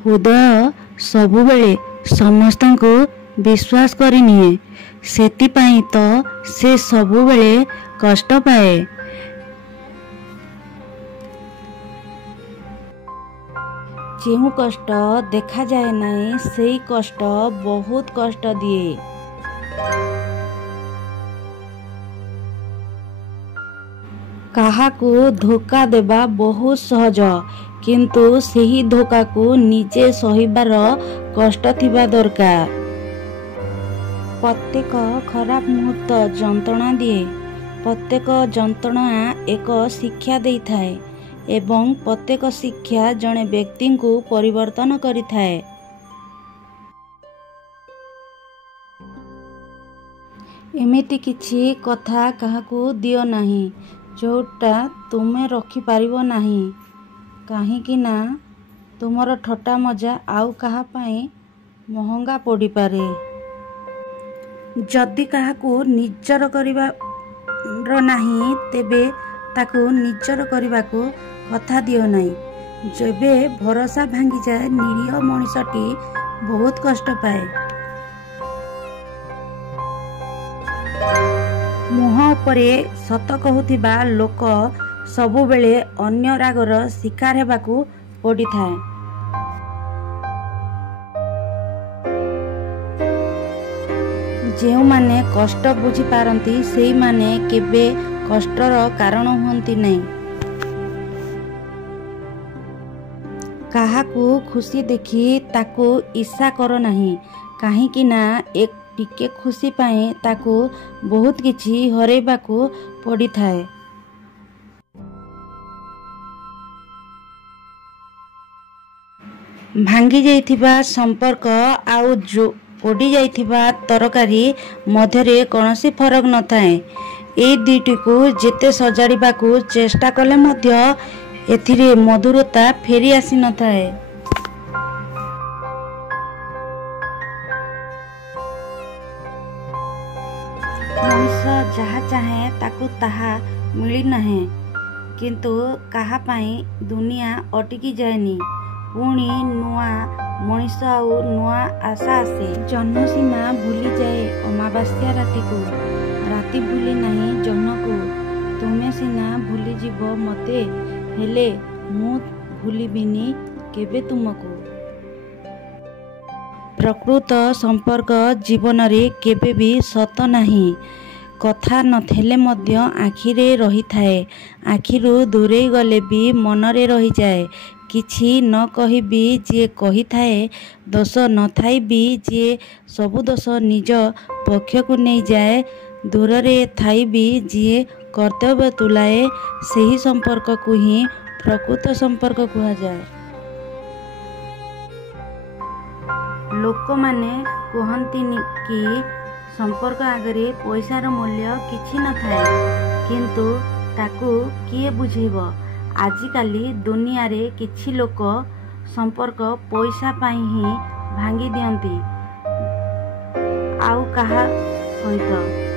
हृदय सबुबेले समस्तंको विश्वास करिनिए, सेतिपाई तो से सबुबेले कष्ट पाए। जेहु कष्ट देखा जाए नहीं सेई कष्ट बहुत कष्ट दिए। काहाकू धोखा देवा बहुत सहज, किंतु सेही धोखा को निजे सहिबार कष्ट थिबा दरकार। प्रत्येक खराब मुहूर्त जंत्रणा दिए। प्रत्येक जंत्रणा एक शिक्षा देइथाए एवं प्रत्येक शिक्षा जड़े व्यक्ति को परिवर्तन करिथाए। एमिति किछि कथा काहाकू दियो नहीं जोटा तुमे रखी पारिबो नहीं, काहींकि ना तुमर ठट्टा मजा आउ काहा पाई महंगा पड़ी पारे। जदि काहाकू निजर करिबार नहीं तेबे ताकू निजर करबाकू कथा दियो नहीं। जेबे भरोसा भांगी जाए निरीह मनिषटी बहुत कष्ट पाए। मुह उपरे सत कहूथिबा लोक सबुबेले अन्य रागर शिकार हेबाकू पड़ी थाए। जेउ माने कष्ट बुझी पारंती सेई माने केबे कष्टर कारण हुंती नहीं। काहाकू खुशी देखी ताकू ईर्षा कर नहीं, काहींकि ना एक टिके खुशी पाए ताकू बहुत किछि हरेबाकू पड़ी थाए। भांगी जाइथिबा संपर्क आउ जो पोड़ी जाइथिबा तरकारी मध्यरे कौनसी फरक न थाए। ए दुईटी को जेते सजाड़िबाकू चेष्टा कले मध्य एथिरे मधुरता फेरी आसी न थाए। मनुष्य जहा चाहे ताकू ताहा मिली नहीं, किंतु काहा पाई दुनिया अटकी जाएनी। पुणी नुआ मनीष आउ नुआ आशा आसे। जन्म सीना भूली जाए अमावास्या राति को, राति भूली नहीं जन्म को। तुमे सीना भूली जीव मते, हेले मु भूलिबिनी केबे तुमको। प्रकृत संपर्क जीवन रे केबे भी सत नहीं। कथा नथेले मध्य आखिरे रही थाए, आखिरु दूरे गले भी मनरे रही जाए। किछि न कही भी जे कही थाए, दोष न थाई भी जे सबु दोष निज पक्ष को नहीं जाए। दूर रे थाई भी जे कर्तव्य तुलाए, सही संपर्क को ही प्रकृत संपर्क कहा जाए। लोक माने कहंतिनि कि संपर्क आगरे पैसार मूल्य किछि न थाए, किंतु ताकू किए बुझेब। आजिकाली दुनिया रे किछि लोक संपर्क पैसा पाई ही भांगी दियंती आउ कहा सहित।